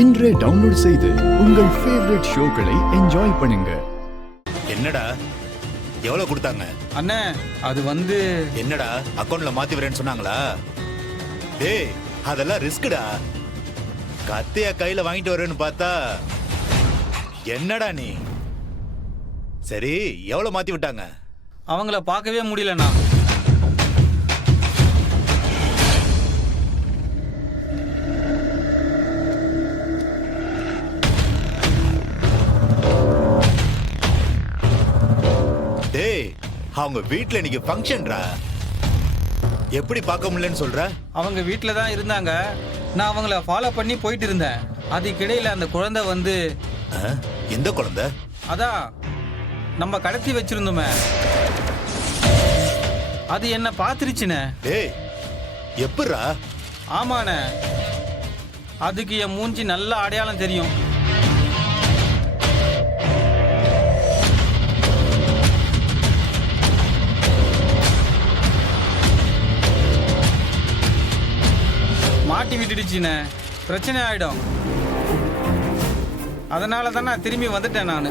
இன்றே டவுன்லோட் செய்து உங்கள் ஃபேவரட் ஷோக்களை என்ஜாய் பண்ணுங்க. என்னடா எவ்வளவு கொடுத்தாங்க? அண்ணே அது என்னடா அக்கவுண்ட்ல மாத்தி வரேன்னு சொன்னாங்களா? டேய் அதெல்லாம் ரிஸ்க்டா. கத்தையா கையில வாங்கிட்டு வரேன்னு பார்த்தா என்னடா நீ? சரி எவ்வளவு மாத்தி விட்டாங்க? அவங்கள பார்க்கவே முடியலண்ணா. டேய் அவங்க வீட்ல இன்னைக்கு ஃபங்க்ஷன்டா. எப்படி பார்க்க முடியலன்னு சொல்ற? அவங்க வீட்டில் தான் இருந்தாங்க. நான் அவங்கள ஃபாலோ பண்ணி போயிட்டு இருந்தேன். அதுக்கிடையில அந்த குழந்தை எந்த குழந்தை? அதான் நம்ம கடத்தி வச்சிருந்தோமே, அது என்ன பார்த்துருச்சுண்ணே. டேய் எப்படிரா? ஆமாண்ணே, அதுக்கு என் மூஞ்சி நல்ல அடையாளம் தெரியும். மாட்டி விட்டுடுச்சுண்ணே, பிரச்சனை ஆயிடும். அதனால தான் நான் திரும்பி வந்துட்டேன் நான்.